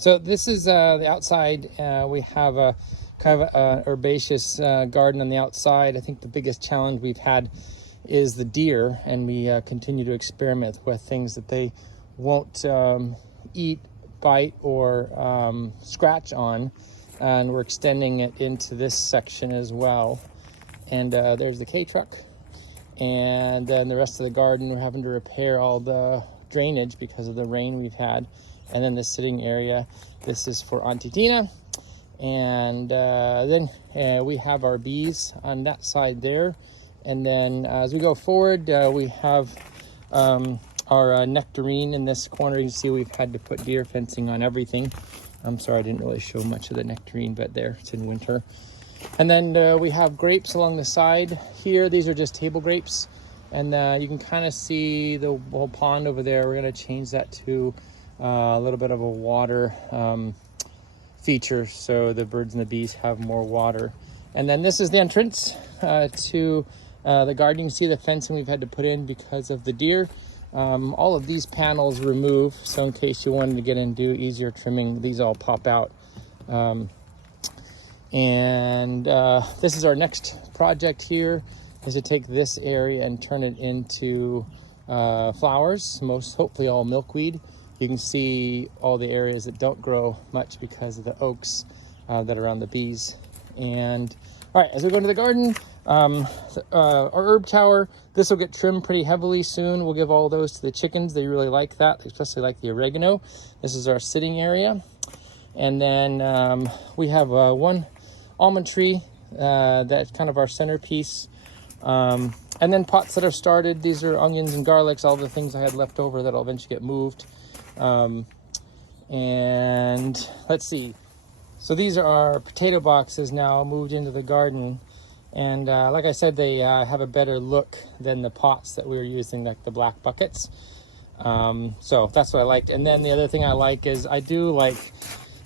So this is the outside. We have a kind of an herbaceous garden on the outside. I think the biggest challenge we've had is the deer, and we continue to experiment with things that they won't eat, bite, or scratch on. And we're extending it into this section as well. And there's the K-truck. And then the rest of the garden, we're having to repair all the drainage because of the rain we've had. And then the sitting area, this is for Auntie Tina. And then we have our bees on that side there. And then as we go forward, we have our nectarine in this corner. You can see we've had to put deer fencing on everything. I'm sorry, I didn't really show much of the nectarine, but there, it's in winter. And then we have grapes along the side here. These are just table grapes. And you can kind of see the whole pond over there. We're going to change that to a little bit of a water feature, so the birds and the bees have more water. And then this is the entrance to the garden. You can see the fencing we've had to put in because of the deer. All of these panels remove, so in case you wanted to get in and do easier trimming, these all pop out. This is our next project here, is to take this area and turn it into flowers, hopefully all milkweed. You can see all the areas that don't grow much because of the oaks that are around the bees. And all right, as we go into the garden, our herb tower, this will get trimmed pretty heavily soon. We'll give all those to the chickens. They really like that. They especially like the oregano. This is our sitting area. And then we have one almond tree that's kind of our centerpiece. And then pots that have started. These are onions and garlics, all the things I had left over that'll eventually get moved. And let's see. So these are our potato boxes now moved into the garden. And like I said, they have a better look than the pots that we were using, like the black buckets. So that's what I liked. And then the other thing I like is I do like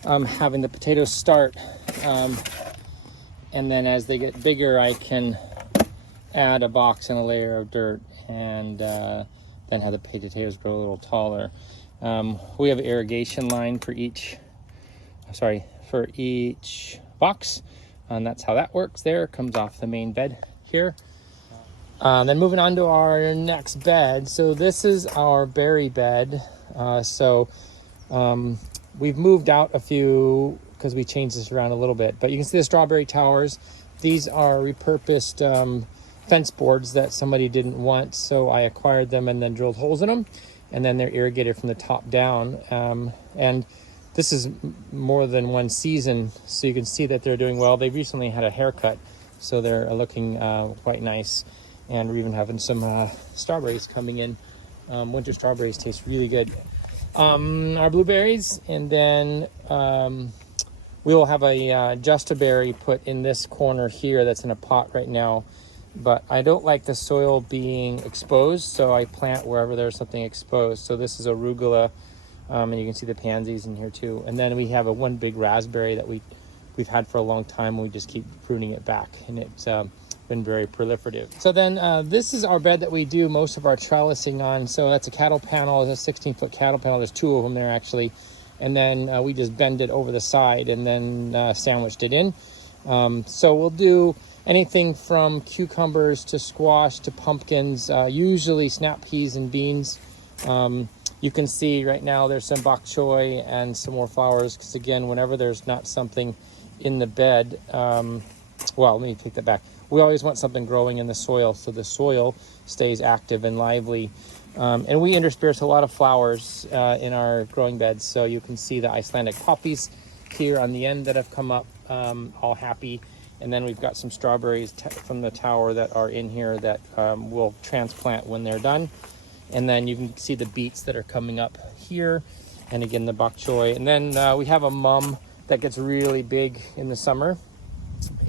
having the potatoes start. And then as they get bigger, I can add a box and a layer of dirt, and then have the potatoes grow a little taller. We have an irrigation line for each box, and that's how that works there. It comes off the main bed here. Then moving on to our next bed. So this is our berry bed. We've moved out a few because we changed this around a little bit, but you can see the strawberry towers. These are repurposed fence boards that somebody didn't want, so I acquired them and then drilled holes in them, and then they're irrigated from the top down. And this is more than one season, so you can see that they're doing well. They recently had a haircut, so they're looking quite nice. And we're even having some strawberries coming in. Winter strawberries taste really good. Our blueberries, and then we will have a justaberry put in this corner here that's in a pot right now. But I don't like the soil being exposed, so I plant wherever there's something exposed. So this is arugula, and you can see the pansies in here too. And then we have one big raspberry that we've had for a long time, and we just keep pruning it back, and it's been very proliferative. So then this is our bed that we do most of our trellising on. So that's a cattle panel, it's a 16-foot cattle panel. There's two of them there actually. And then we just bend it over the side and then sandwiched it in. So we'll do anything from cucumbers to squash to pumpkins, usually snap peas and beans. You can see right now there's some bok choy and some more flowers, because again, whenever there's not something in the bed, well, let me take that back. We always want something growing in the soil, so the soil stays active and lively. And we intersperse a lot of flowers in our growing beds. So you can see the Icelandic poppies here on the end that have come up, all happy. And then we've got some strawberries from the tower that are in here that we'll transplant when they're done. And then you can see the beets that are coming up here. And again, the bok choy. And then we have a mum that gets really big in the summer.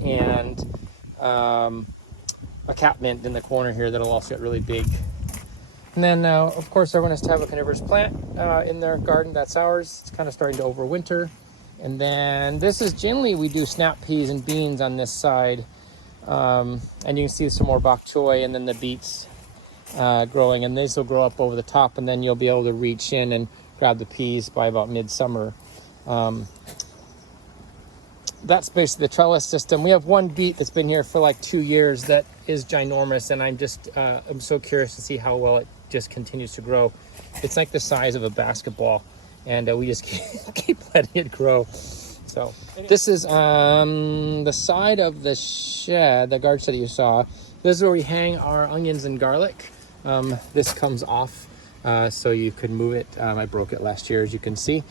And a catmint in the corner here that'll also get really big. And then, of course, everyone has to have a carnivorous plant in their garden. That's ours. It's kind of starting to overwinter. And then this is generally, we do snap peas and beans on this side. And you can see some more bok choy and then the beets growing. And these will grow up over the top, and then you'll be able to reach in and grab the peas by about midsummer. That's basically the trellis system. We have one beet that's been here for like 2 years that is ginormous, and I'm so curious to see how well it just continues to grow. It's like the size of a basketball, and we just keep letting it grow. So this is the side of the shed, the garden shed that you saw. This is where we hang our onions and garlic. This comes off, so you could move it. I broke it last year, as you can see.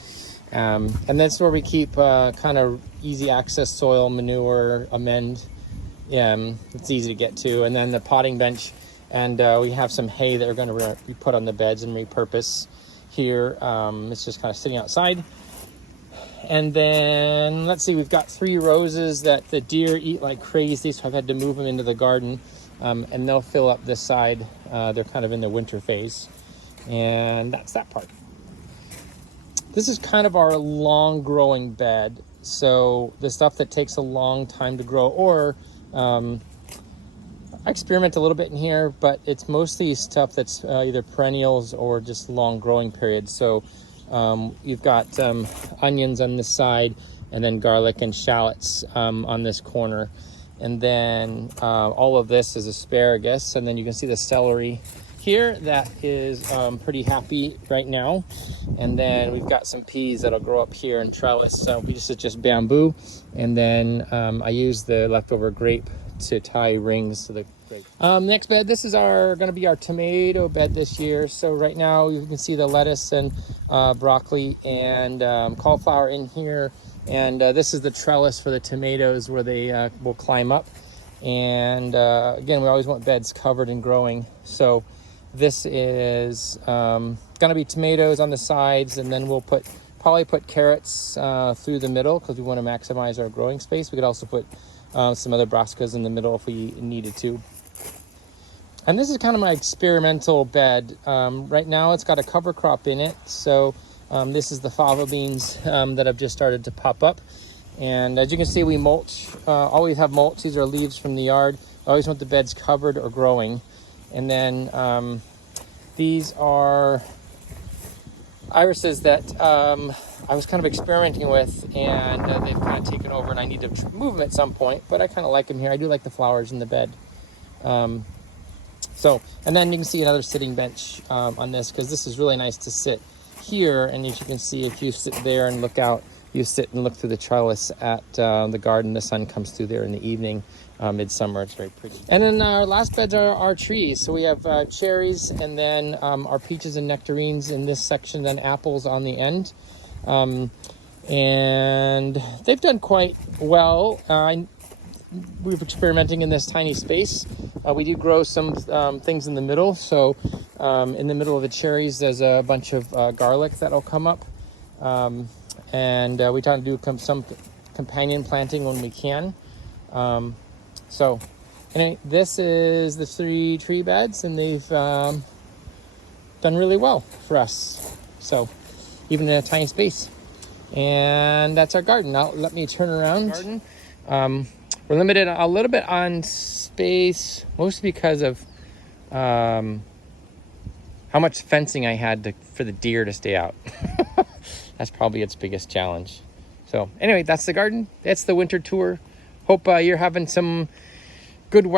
And that's where we keep kind of easy access soil, manure, amend. It's easy to get to. And then the potting bench, and we have some hay that we're going to be put on the beds and repurpose here. It's just kind of sitting outside. And then let's see, we've got 3 roses that the deer eat like crazy, so I've had to move them into the garden, and they'll fill up this side. They're kind of in the winter phase, and that's that part. This is kind of our long growing bed. So the stuff that takes a long time to grow, or I experiment a little bit in here, but it's mostly stuff that's either perennials or just long growing periods. So you've got onions on this side, and then garlic and shallots on this corner. And then all of this is asparagus. And then you can see the celery here that is pretty happy right now. And then we've got some peas that'll grow up here in trellis. So this is just bamboo. And then I use the leftover grape to tie rings to the grape. Next bed, this is going to be our tomato bed this year. So right now you can see the lettuce and broccoli and cauliflower in here. And this is the trellis for the tomatoes where they will climb up. And again, we always want beds covered and growing. So this is going to be tomatoes on the sides, and then we'll probably put carrots through the middle because we want to maximize our growing space. We could also put some other brassicas in the middle if we needed to. And this is kind of my experimental bed. Right now it's got a cover crop in it. So this is the fava beans that have just started to pop up. And as you can see, we mulch, always have mulch. These are leaves from the yard. I always want the beds covered or growing. And then these are irises that I was kind of experimenting with, and they've kind of taken over, and I need to move them at some point, but I kind of like them here. I do like the flowers in the bed. And then you can see another sitting bench on this, because this is really nice to sit here. And as you can see, if you sit there and look out, you sit and look through the trellis at the garden. The sun comes through there in the evening. Midsummer, it's very pretty. And then our last beds are our trees. So we have cherries, and then our peaches and nectarines in this section, then apples on the end. And they've done quite well. We're experimenting in this tiny space. We do grow some things in the middle. So in the middle of the cherries, there's a bunch of garlic that'll come up. And we try to do some companion planting when we can. So anyway, this is the 3 tree beds, and they've done really well for us. So even in a tiny space. And that's our garden. Now let me turn around. Garden. We're limited a little bit on space, mostly because of how much fencing I had for the deer to stay out. That's probably its biggest challenge. So anyway, that's the garden. That's the winter tour. Hope you're having some good weather.